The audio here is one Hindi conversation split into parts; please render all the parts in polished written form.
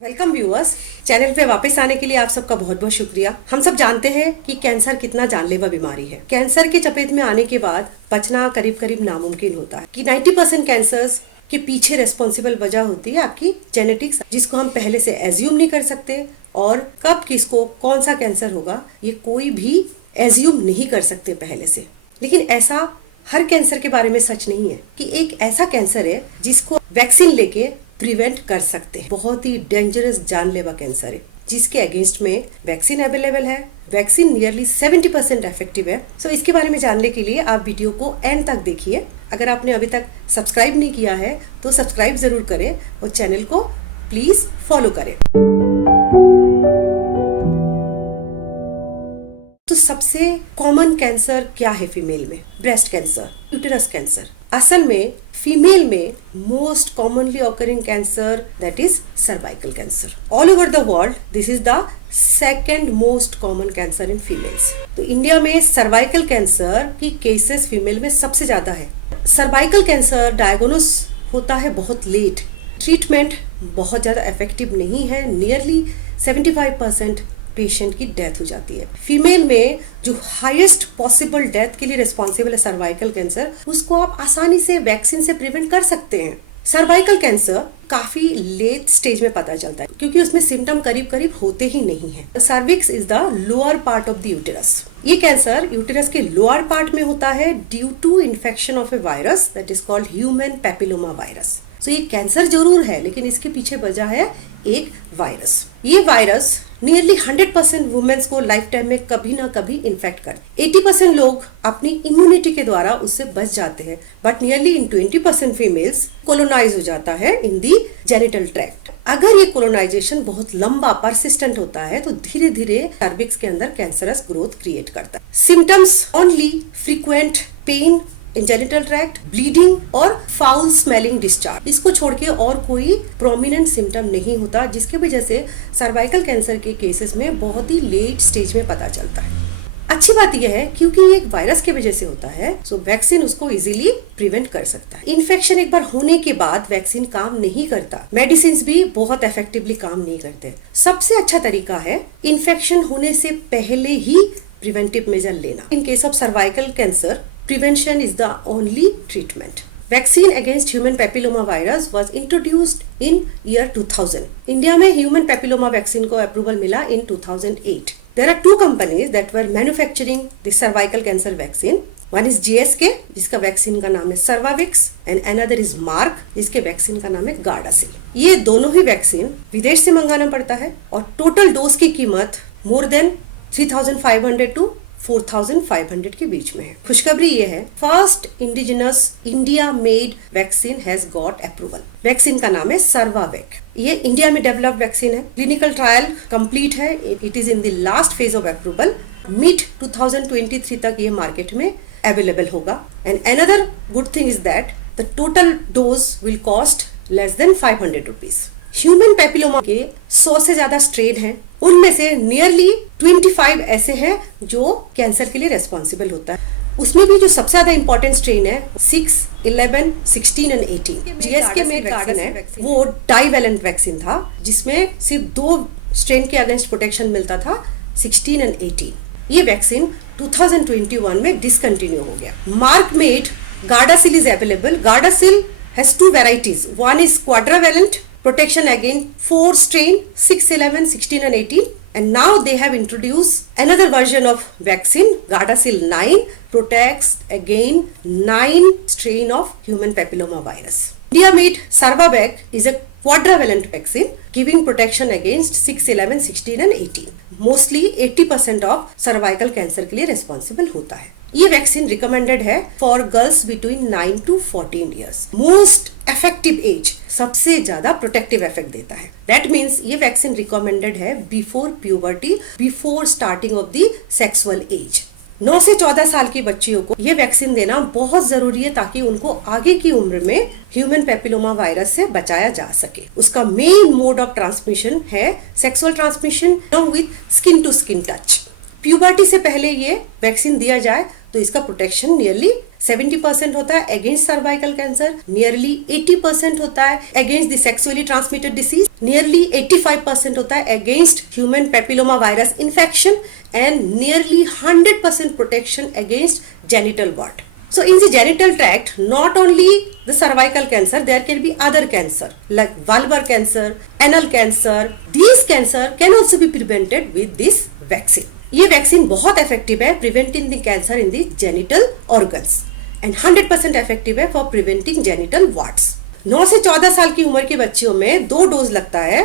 Welcome viewers. चैनल पे वापस आने के लिए आप सबका बहुत बहुत शुक्रिया। हम सब जानते हैं कि कैंसर कितना जानलेवा बीमारी है। कैंसर के चपेट में आने के बाद बचना करीब करीब नामुमकिन होता है कि 90% कैंसर्स के पीछे रेस्पॉन्सिबल वजह होती है आपकी जेनेटिक्स, जिसको हम पहले से एज्यूम नहीं कर सकते और कब किसको कौन सा कैंसर होगा ये कोई भी एज्यूम नहीं कर सकते पहले से। लेकिन ऐसा हर कैंसर के बारे में सच नहीं है कि एक ऐसा कैंसर है जिसको वैक्सीन लेके प्रिवेंट कर सकते हैं। बहुत ही डेंजरस जानलेवा कैंसर है जिसके अगेंस्ट में वैक्सीन अवेलेबल है। वैक्सीन नियरली 70% इफेक्टिव है। सो इसके बारे में जानने के लिए आप वीडियो को एंड तक देखिए। अगर आपने अभी तक सब्सक्राइब नहीं किया है तो सब्सक्राइब जरूर करें और चैनल को प्लीज फॉलो करें। तो सबसे कॉमन कैंसर क्या है फीमेल में? Breast cancer, uterus cancer. असल में फीमेल में most commonly occurring cancer that is cervical cancer. All over the world this is the second most common cancer in females. तो इंडिया में सर्वाइकल कैंसर की केसेस फीमेल में सबसे ज्यादा है। सर्वाइकल कैंसर डायग्नोस होता है बहुत लेट, ट्रीटमेंट बहुत ज्यादा इफेक्टिव नहीं है। नियरली 75% पेशेंट की डेथ हो जाती है। फीमेल में जो हाईएस्ट पॉसिबल डेथ के लिए रिस्पॉन्सिबल है सर्वाइकल कैंसर, उसको आप आसानी से वैक्सीन से प्रिवेंट कर सकते हैं। सर्वाइकल कैंसर काफी लेट स्टेज में पता चलता है क्योंकि उसमें सिम्टम करीब करीब होते ही नहीं है। Cervix is the lower part of the uterus. ये कैंसर यूटेरस के लोअर पार्ट में होता है due to infection of a virus that is called human papilloma virus. तो ये कैंसर जरूर है लेकिन इसके पीछे वजह है एक वायरस। ये वायरस नियरली 100% वुमेन्स को लाइफ टाइम में कभी ना कभी इन्फेक्ट करते। 80% लोग अपनी इम्यूनिटी के द्वारा उससे बच जाते हैं, but nearly in 20% females colonise हो जाता है इन दी जेनिटल ट्रैक्ट। अगर ये कोलोनाइजेशन बहुत लंबा परसिस्टेंट होता है तो धीरे धीरे सर्विक्स के अंदर कैंसरस ग्रोथ क्रिएट करता है। Symptoms only frequent pain in genital tract, bleeding और फाउल स्मेलिंग डिस्चार्ज। इसको छोड़ के और कोई प्रोमिनेंट सिम्टम नहीं होता, जिसके वजह से सर्वाइकल कैंसर के केसेस में बहुत ही लेट स्टेज में पता चलता है। अच्छी बात यह है क्योंकि ये एक वायरस की वजह से होता है, सो वैक्सीन उसको इजीली प्रिवेंट कर सकता है। इन्फेक्शन एक बार होने के बाद वैक्सीन काम नहीं करता, मेडिसिन भी बहुत इफेक्टिवली काम नहीं करते। सबसे अच्छा तरीका है इन्फेक्शन होने से पहले ही प्रिवेंटिव मेजर लेना। In case of cervical cancer, prevention is the only treatment. Vaccine against human papilloma virus was introduced in year 2000. India में human papilloma vaccine को approval मिला in 2008. There are two companies that were manufacturing the cervical cancer vaccine. One is GSK, जिसका वैक्सीन का नाम है सर्वाविक्स, and another is Merck, जिसके वैक्सीन का नाम है गार्डासिल। ये दोनों ही वैक्सीन विदेश से मंगाना पड़ता है और टोटल डोज की कीमत मोर देन 3,500 to 4,500 के बीच में है। खुशखबरी ये है, first indigenous India made vaccine has got approval. Vaccine का नाम है सर्वावेक। ये इंडिया में डेवलप्ड वैक्सीन है। क्लिनिकल ट्रायल कंप्लीट है। It is in the last phase of approval. Mid 2023 तक ये मार्केट में अवेलेबल होगा। And another good thing is that the total dose will cost less than 500 rupees. Human papilloma के 100 से ज्यादा स्ट्रेन हैं, उनमें से नियरली 25 ऐसे हैं जो कैंसर के लिए रेस्पॉन्सिबल होता है। उसमें भी जो सबसे ज्यादा इंपॉर्टेंट स्ट्रेन है 6, 11, 16 एंड 18। जीएसके में वैक्सीन है, वो डाइवेलेंट वैक्सीन था जिसमें सिर्फ 2 स्ट्रेन के अगेंस्ट प्रोटेक्शन मिलता था, 16 एंड 18। ये वैक्सीन 2021 में डिसकंटिन्यू हो गया। Mark made Gardasil is available. Gardasil has 2 varieties. One is quadrivalent protection against 4 strain, 6, 11, 16 and 18, and now they have introduced another version of vaccine, Gardasil 9, protects against 9 strain of human papilloma virus. India made Sarvavec is a quadrivalent vaccine giving protection against 6, 11, 16 and 18. Mostly 80% of cervical cancer के लिए responsible होता है। ये वैक्सीन रिकमेंडेड है for girls between 9 to 14 years. Most effective age, सबसे ज्यादा प्रोटेक्टिव इफेक्ट देता है। दैट मीन्स ये वैक्सीन रिकमेंडेड है before puberty, before starting of the sexual age. 9 से 14 साल की बच्चियों को ये वैक्सीन देना बहुत जरूरी है ताकि उनको आगे की उम्र में ह्यूमन पैपिलोमा वायरस से बचाया जा सके। उसका मेन मोड ऑफ ट्रांसमिशन है sexual transmission with skin to skin touch. Puberty से पहले ये वैक्सीन दिया जाए तो इसका प्रोटेक्शन नियरली 70% होता है अगेंस्ट सर्वाइकल कैंसर, नियरली 80% होता है against the sexually transmitted disease, nearly 85% होता है against human papilloma virus infection and nearly 100% protection against genital what. So in the genital tract, not only the cervical cancer, there can be other cancer like vulvar cancer, anal cancer. These cancer can also be prevented with this vaccine. ये वैक्सीन बहुत इफेक्टिव है preventing the cancer in the genital organs and 100% effective है फॉर प्रिवेंटिंग जेनिटल वार्ड्स. 9 से 14 साल की उम्र के बच्चियों में 2 डोज लगता है,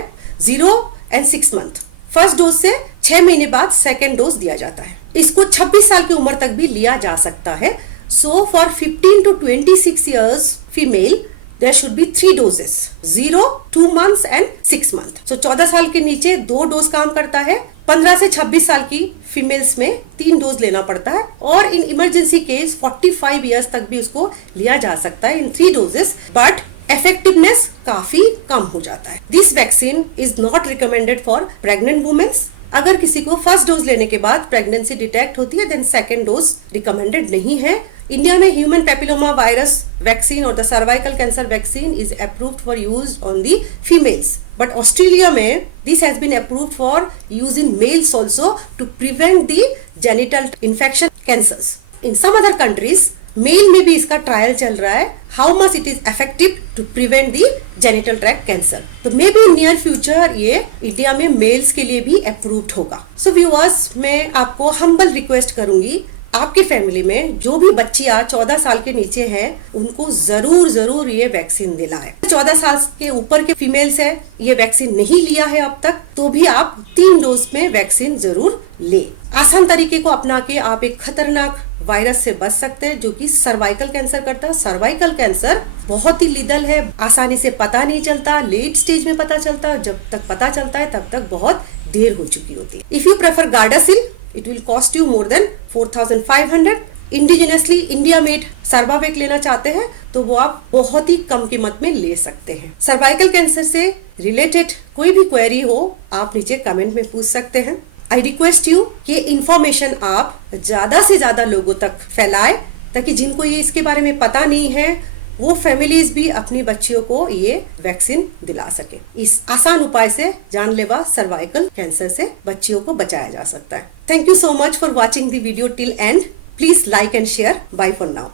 0 and 6 month. फर्स्ट डोज से 6 महीने बाद सेकेंड डोज दिया जाता है. इसको 26 साल की उम्र तक भी लिया जा सकता है. So for 15 to 26 years female, there should be 3 doses, 0, 2 months and 6 months. So 14 साल के नीचे 2 डोज काम करता है. 15 से 26 साल की फीमेल्स में 3 डोज लेना पड़ता है और इन इमरजेंसी केस 45 इयर्स तक भी उसको लिया जा सकता है इन 3 डोजेस, बट इफेक्टिवनेस काफी कम हो जाता है. This vaccine is not recommended for pregnant women's. अगर किसी को फर्स्ट डोज लेने के बाद प्रेगनेंसी डिटेक्ट होती है देन सेकेंड डोज रिकमेंडेड नहीं है. इंडिया में ह्यूमन पेपिलोमा वायरस वैक्सीन और the cervical cancer vaccine is approved for use on the females, but Australia में this has been approved for use in males also to prevent the genital infection cancers. In some other countries male में भी इसका ट्रायल चल रहा है, how much it is effective to prevent the genital tract cancer. तो maybe in near future ये इंडिया में मेल्स के लिए भी अप्रूव्ड होगा. सो व्यूअर्स, मैं आपको हम्बल रिक्वेस्ट करूंगी, आपकी फैमिली में जो भी बच्चियां 14 साल के नीचे हैं उनको जरूर ये वैक्सीन दिलाएं. 14 साल के ऊपर के फीमेल्स है, ये वैक्सीन नहीं लिया है अब तक, तो भी आप 3 डोज में वैक्सीन जरूर ले. आसान तरीके को अपना के आप एक खतरनाक वायरस से बच सकते हैं जो कि सर्वाइकल कैंसर करता है. सर्वाइकल कैंसर बहुत ही लीदल है, आसानी से पता नहीं चलता, लेट स्टेज में पता चलता है. जब तक पता चलता है तब तक बहुत देर हो चुकी होती है. If you prefer Gardasil, it will cost you more than 4,500. Indigenously India made Cervavac लेना चाहते हैं तो वो आप बहुत ही कम कीमत में ले सकते हैं. सर्वाइकल कैंसर से रिलेटेड कोई भी क्वेरी हो आप नीचे कमेंट में पूछ सकते हैं. आई रिक्वेस्ट यू कि इंफॉर्मेशन आप ज्यादा से ज्यादा लोगों तक फैलाएं ताकि जिनको ये इसके बारे में पता नहीं है वो फैमिलीज भी अपनी बच्चियों को ये वैक्सीन दिला सके. इस आसान उपाय से जानलेवा सर्वाइकल कैंसर से बच्चियों को बचाया जा सकता है. Thank you so much for watching the video till end. Please like and share. Bye for now.